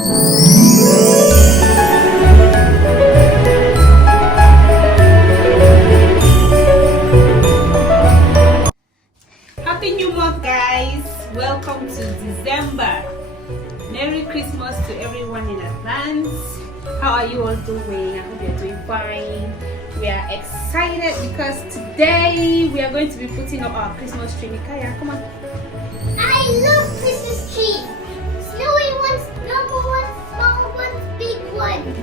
Happy New Month, guys! Welcome to December. Merry Christmas to everyone in advance. How are you all doing? I hope you're doing fine. We are excited because today we are going to be putting up our Christmas tree. Mikaya, come on. I love Christmas trees. Snowy ones, normal ones, small ones, big ones.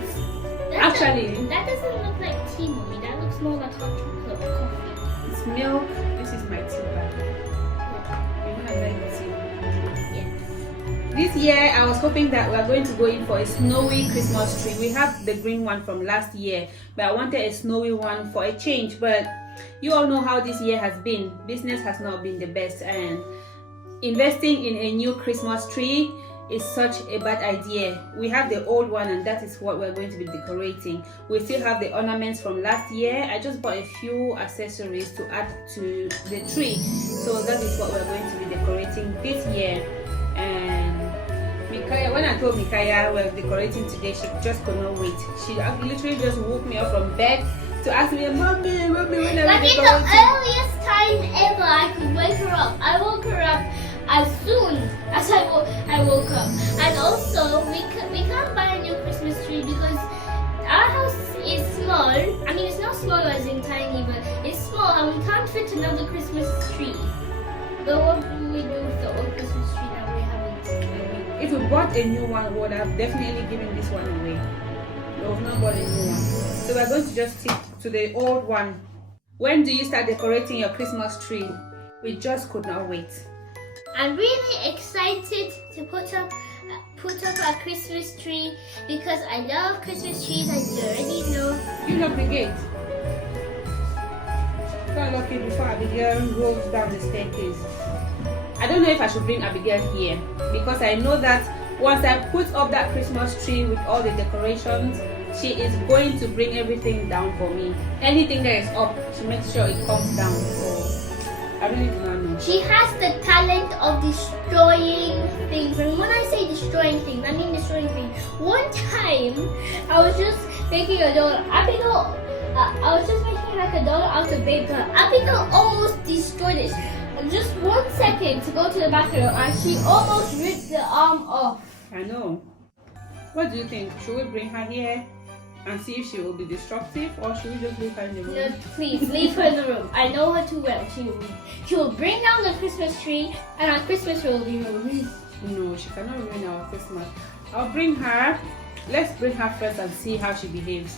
That doesn't look like tea, mommy. That looks more like hot chocolate or coffee. It's milk. This is my tea bag. You know I like tea. Yes. This year I was hoping that we are going to go in for a snowy Christmas tree. We have the green one from last year, but I wanted a snowy one for a change. But you all know how this year has been. Business has not been the best, and investing in a new Christmas tree is such a bad idea. We have the old one, and that is what we're going to be decorating. We still have the ornaments from last year. I just bought a few accessories to add to the tree, so that is what we're going to be decorating this year. And Mikaya, when I told Mikaya we're decorating today, she just could not wait. She literally just woke me up from bed to ask me, Mommy, when are we decorating? Like in the earliest time ever I could wake her up. I woke her up as soon as I woke up. And also, we can't buy a new Christmas tree because our house is small. I mean, it's not small as in tiny, but it's small and we can't fit another Christmas tree. But what do we do with the old Christmas tree that we haven't? If we bought a new one, we would have definitely given this one away. We have not bought a new one. So we're going to just stick to the old one. When do you start decorating your Christmas tree? We just could not wait. I'm really excited to put up a Christmas tree because I love Christmas trees, as you already know. You lock the gate. Start locking before Abigail rolls down the staircase. I don't know if I should bring Abigail here because I know that once I put up that Christmas tree with all the decorations, she is going to bring everything down for me. Anything that is up, she makes sure it comes down. So I really do not know. She has the talent of destroying things. And when I say destroying things, I mean destroying things. One time, I was just making a doll. Abigail, I was just making like a doll out of paper. Abigail almost destroyed it. Just 1 second to go to the bathroom, and she almost ripped the arm off. I know. What do you think? Should we bring her here and see if she will be destructive, or should we just leave her in the room? No, please leave her in the room. I know her too well. She will bring down the Christmas tree, and our Christmas will be ruined. No, she cannot ruin our Christmas. I'll bring her. Let's bring her first and see how she behaves.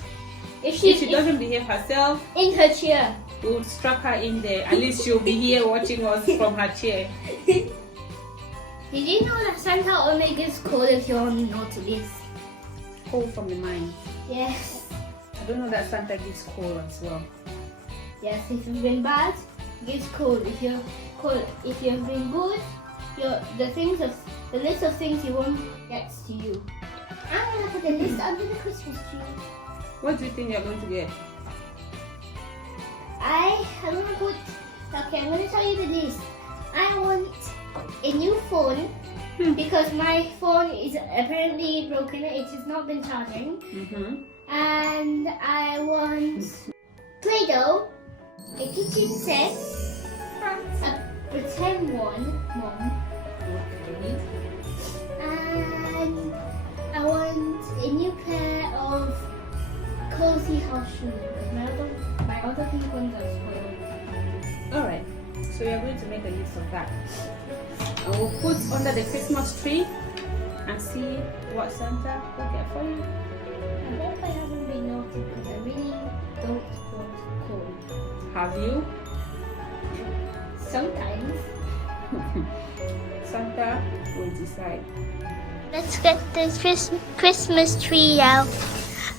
If she doesn't behave herself, in her chair, we'll strap her in there. At least she'll be here watching us from her chair. Did you know that Santa Omega is cold if you're on the naughty list? Cold from the mind. Yes. I don't know that Santa gives cold as well. Yes, if you've been bad, it gives cold. If you're cold, if you've been good, the list of things you want gets to you. I'm gonna put the list under the Christmas tree. What do you think you're going to get? I'm gonna tell you the list. I want a new phone because my phone is apparently broken. It has not been charging. And I want Play-Doh, a kitchen set, a pretend one, Mom. Okay. And I want a new pair of cozy house shoes. My other pink ones are spoiled. Alright, so we are going to make a list of that. And we'll put under the Christmas tree and see what Santa will get for you. I hope I haven't been naughty because I really don't want cold. Have you? Sometimes. Santa will decide. Let's get the Christmas tree out.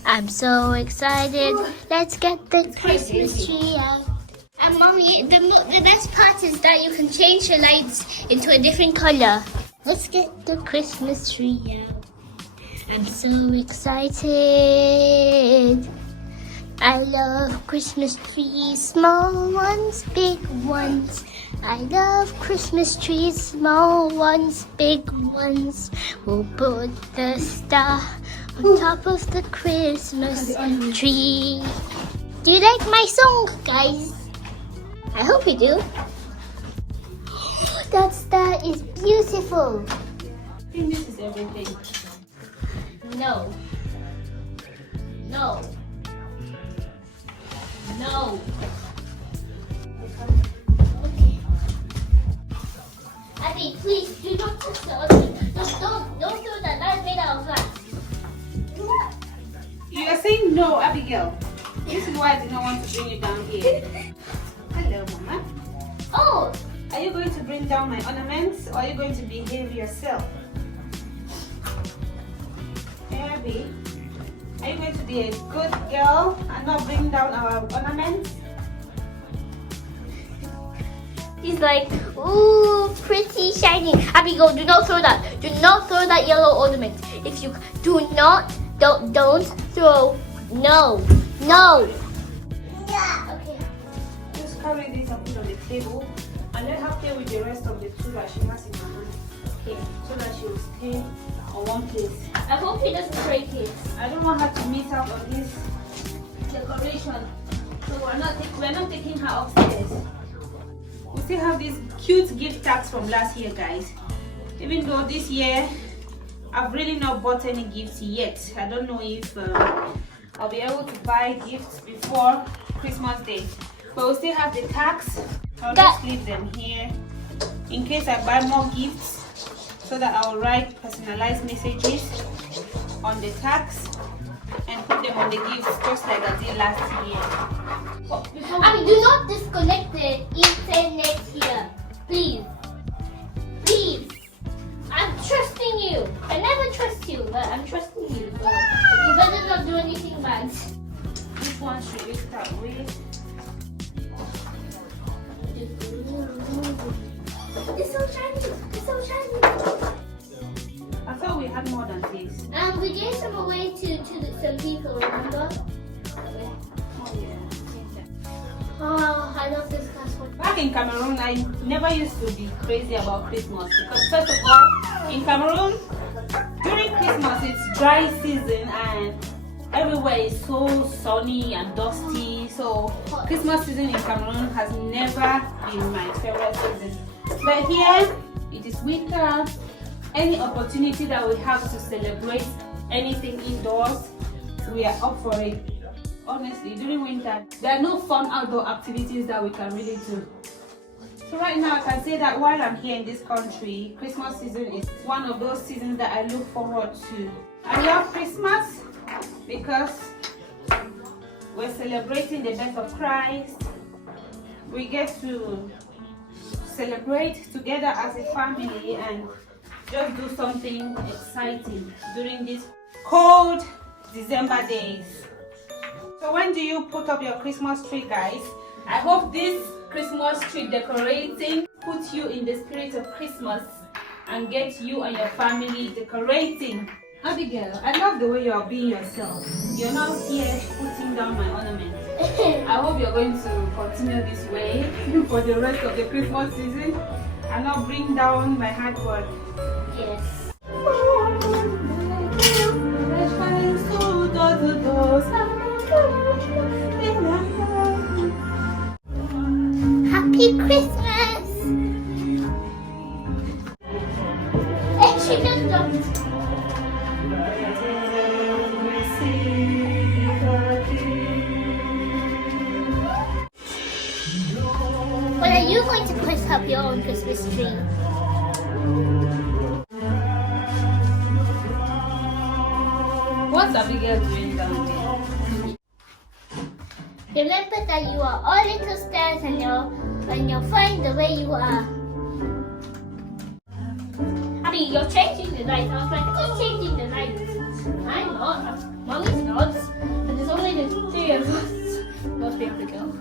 I'm so excited. Let's get the Christmas tree out. And Mommy, the best part is that you can change the lights into a different color. Let's get the Christmas tree out. I'm so excited. I love Christmas trees, small ones, big ones. I love Christmas trees, small ones, big ones. We'll put the star on top of the Christmas tree. Do you like my song, guys? I hope you do. That star is beautiful. I think this is everything. No. No. No. Okay. Abby, please do not touch the other. Don't do that. That's made out of glass. You are saying no, Abigail. This is why I did not want to bring you down here. Hello, Mama. Oh, Are you going to bring down my ornaments or are you going to behave yourself? Hey, Abby. Are you going to be a good girl and not bring down our ornaments? he's like, ooh, pretty shiny. Abigail, do not throw that. Do not throw that yellow ornament. If you do not, don't throw. No. Okay. Just carry this and put on the table and let her play with the rest of the two that she has in her hand. Okay, so that she will stay on one place. I hope he doesn't break it. I don't want her to miss out on this decoration. So we're not taking her upstairs. We still have these cute gift tags from last year, guys. Even though this year I've really not bought any gifts yet. I don't know if I'll be able to buy gifts before Christmas Day. But we still have the tags. I'll just leave them here in case I buy more gifts, so that I'll write personalized messages on the tags and put them on the gifts just like I did last year. But Do not disconnect the internet here. Please. I'm trusting you. I never trust you, but I'm trusting you. So you better not do anything bad. this one should be start with. It's so shiny. I thought we had more than this. We gave some away to some people, remember? Oh yeah. Oh, I love this class one. Back in Cameroon, I never used to be crazy about Christmas because first of all, in Cameroon, during Christmas it's dry season and everywhere is so sunny and dusty. So Christmas season in Cameroon has never been my favorite season. But here, it is winter. Any opportunity that we have to celebrate anything indoors, we are up for it. Honestly, during winter, there are no fun outdoor activities that we can really do. So right now, I can say that while I'm here in this country, Christmas season is one of those seasons that I look forward to. I love Christmas because we're celebrating the birth of Christ. We get to celebrate together as a family and just do something exciting during these cold December days. So when do you put up your Christmas tree, guys? I hope this Christmas tree decorating puts you in the spirit of Christmas and get you and your family decorating. Abigail, I love the way you are being yourself. You're not here putting down my ornament. I hope you're going to continue this way for the rest of the Christmas season and not bring down my hard work. Yes. Happy Christmas! And she just jumped. What are you going to put up your own Christmas tree? What's Abigail doing down there? Remember that you are all little stars and you're fine the way you are. I mean, you're changing the lights. I was like, who's changing the lights? I'm not. Mommy's not. But there's only the three of us. Must be Abigail.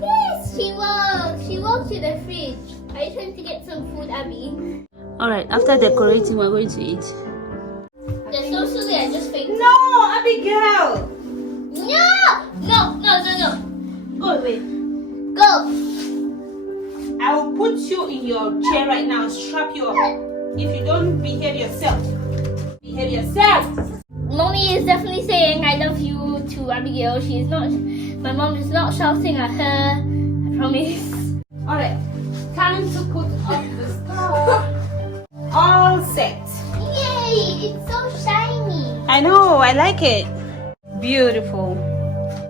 Yes, she walked. She walked to the fridge. Are you trying to get some food, Abby? Alright, after decorating, we're going to eat. There's no silly, I just faked. No! Abigail! No. Go away. Go. I will put you in your chair right now, strap you up. If you don't behave yourself. Behave yourself! Mommy is definitely saying I love you to Abigail. She is not. My mom is not shouting at her. I promise. Alright, time to put up the stuff. All set. Yay! It's so shiny. I know, I like it. Beautiful.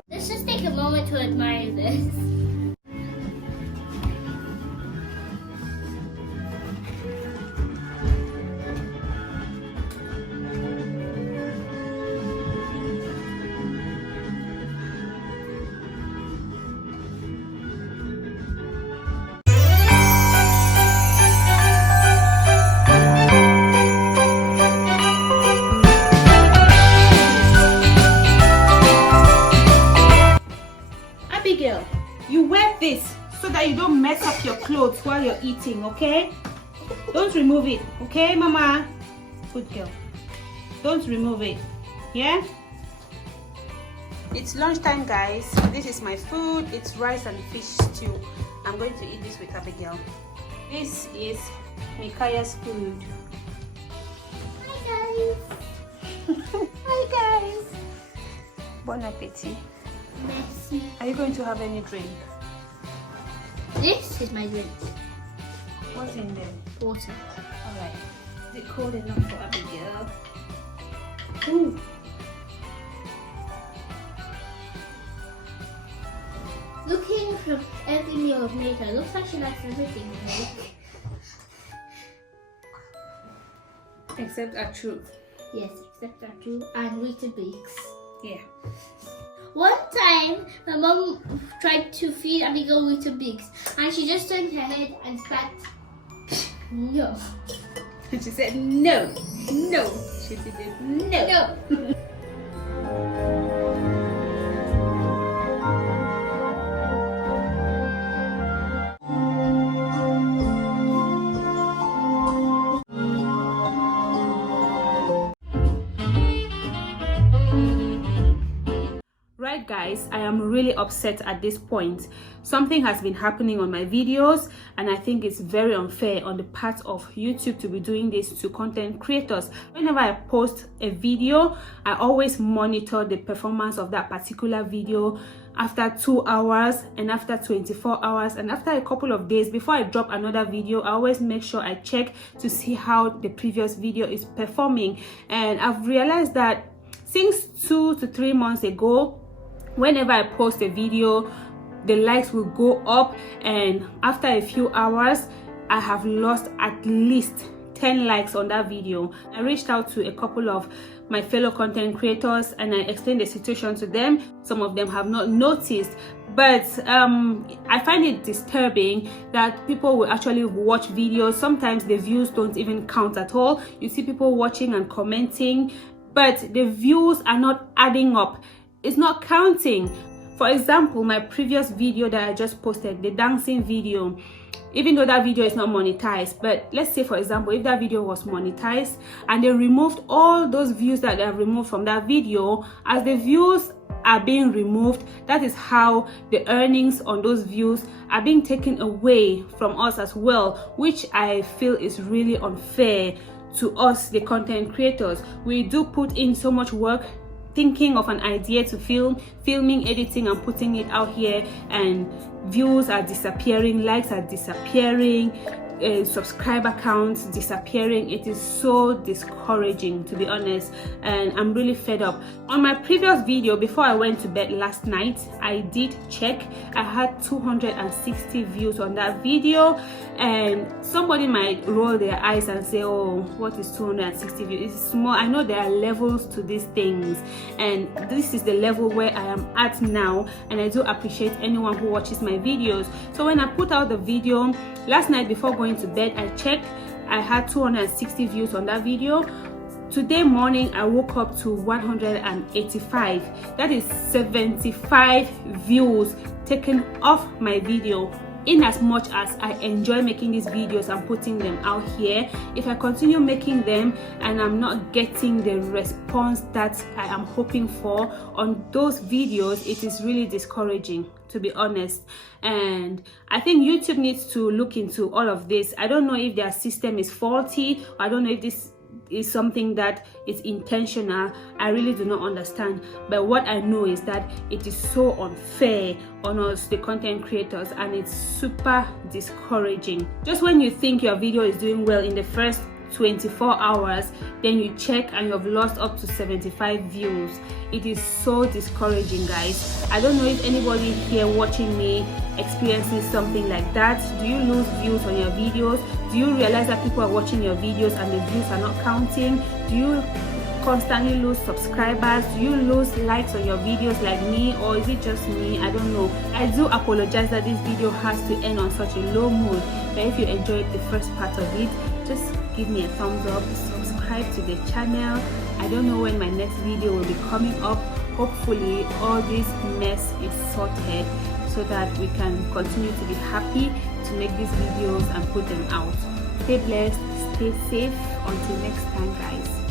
Let's just take a moment to admire this. Abigail, you wear this so that you don't mess up your clothes while you're eating, okay? Don't remove it, okay, Mama? Good girl. Don't remove it, yeah? It's lunchtime, guys. This is my food. It's rice and fish stew. I'm going to eat this with Abigail. This is Mikaya's food. Hi guys. Hi, guys. Bon appetit. Merci. Are you going to have any drink? This is my drink. What's in there? Water. Alright. Is it cold enough for Abigail? Ooh. Looking from every meal I've made her, looks like she likes everything I make. Except our truth. Yes, except Atu and Weetabix. Yeah. One time, my mom tried to feed Abigail Weetabix and she just turned her head and spat. No. And she said no. No. She did no. No. Right, guys, I am really upset at this point. Something has been happening on my videos and I think it's very unfair on the part of YouTube to be doing this to content creators. Whenever I post a video, I always monitor the performance of that particular video after 2 hours and after 24 hours and after a couple of days. Before I drop another video, I always make sure I check to see how the previous video is performing. And I've realized that since 2 to 3 months ago, whenever I post a video, the likes will go up, and after a few hours I have lost at least 10 likes on that video. I reached out to a couple of my fellow content creators and I explained the situation to them. Some of them have not noticed, but I find it disturbing that people will actually watch videos. Sometimes the views don't even count at all. You see people watching and commenting, but the views are not adding up. It's not counting. For example, my previous video that I just posted, the dancing video, even though that video is not monetized, but let's say, for example, if that video was monetized and they removed all those views that they have removed from that video, as the views are being removed, that is how the earnings on those views are being taken away from us as well, which I feel is really unfair to us, the content creators. We do put in so much work thinking of an idea to filming, editing and putting it out here, and views are disappearing, likes are disappearing, subscriber counts disappearing. It is so discouraging, to be honest, and I'm really fed up. On my previous video before I went to bed last night, I did check. I had 260 views on that video, and somebody might roll their eyes and say, oh, what is 260 views? It's small. I know there are levels to these things, and this is the level where I am at now, and I do appreciate anyone who watches my videos. So when I put out the video last night before going to bed, I checked. I had 260 views on that video. Today morning I woke up to 185. That is 75 views taken off my video in as much as I enjoy making these videos and putting them out here, if I continue making them and I'm not getting the response that I am hoping for on those videos, it is really discouraging, to be honest. And I think YouTube needs to look into all of this. I don't know if their system is faulty, I don't know if this is something that is intentional. I really do not understand, but what I know is that it is so unfair on us, the content creators, and it's super discouraging. Just when you think your video is doing well in the first 24 hours, then you check and you've lost up to 75 views. It is so discouraging, guys. I don't know if anybody here watching me experiences something like that. Do you lose views on your videos? Do you realize that people are watching your videos and the views are not counting? Do you constantly lose subscribers? Do you lose likes on your videos like me, or is it just me? I don't know. I do apologize that this video has to end on such a low mood, but if you enjoyed the first part of it, just give me a thumbs up, subscribe to the channel. I don't know when my next video will be coming up. Hopefully all this mess is sorted so that we can continue to be happy to make these videos and put them out. Stay blessed, stay safe. Until next time, guys.